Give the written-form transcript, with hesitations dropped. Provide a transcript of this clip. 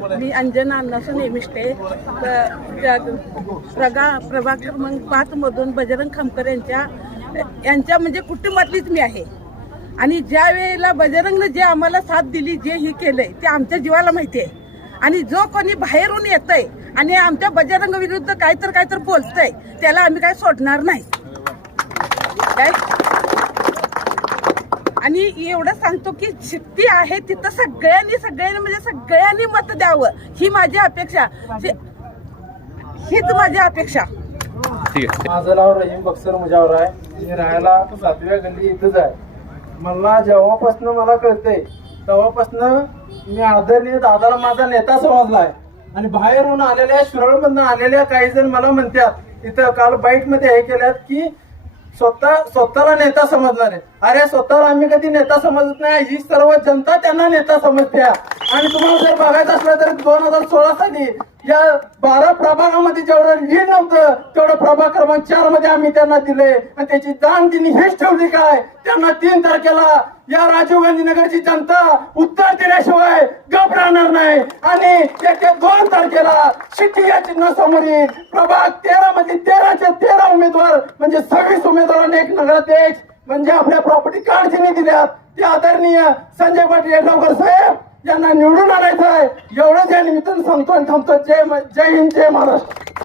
मी अंजना अण्णासू नेमिष्टे प्रभाग क्रमांक 5 मधून बजरंग खामकर यांच्या म्हणजे कुटुंबातलीच मी आहे. आणि ज्या वेळेला बजरंगनं जे आम्हाला साथ दिली, जे हे केलंय ते आमच्या जीवाला माहिती आहे. आणि जो कोणी बाहेरून येतंय आणि आमच्या बजरंग विरुद्ध काहीतर बोलतंय त्याला आम्ही काय सोडणार नाही. काय आणि एवढं सांगतो की शक्ती आहे तिथं सगळ्यांनी मत द्यावं, ही माझी अपेक्षा, हीच माझी अपेक्षा. माझं नाव रहीम बक्सर मुजावर आहे. मी राहायला 7व्या गल्ली इथंच आहे. मला जेव्हापासून मला कळतंय तेव्हापासून मी आदरणीय दादाला माझा नेता समजलाय. आणि बाहेरून आलेल्या शिरोळमधून आलेल्या काही जण मला म्हणतात इथं काल बाईट मध्ये हे केल्यात की स्वतःला नेता समजणार आहे. अरे स्वतःला आम्ही कधी नेता समजत नाही, ही सर्व जनता त्यांना नेता समजते. आणि तुम्हाला जर बघायचं असलं तर 2016 साली या 12 प्रभागामध्ये जेवढं लीड नव्हतं तेवढं प्रभाग क्रमांक 4 मध्ये आम्ही त्यांना दिले. आणि त्याची जाण त्यांनी हेच ठेवली काय, त्यांना 3 तारखेला या राजीव गांधी नगरची जनता उत्तर दिल्याशिवाय गप राहणार नाही. आणि 2 तारखेला शिट्टी या चिन्हासमोर येईल. प्रभाग 13 मध्ये 13चे 13 उमेदवार म्हणजे 26 उमेदवारांनी एक नगराध्यक्ष म्हणजे आपल्या प्रॉपर्टी कार्ड ज्यांनी दिल्यात ते आदरणीय संजय पाटील येड्रावकर साहेब यांना निवडून आणायचं आहे. एवढंच या निमित्तानं सांगतो आणि थांबतो. जय हिंद, जय महाराष्ट्र.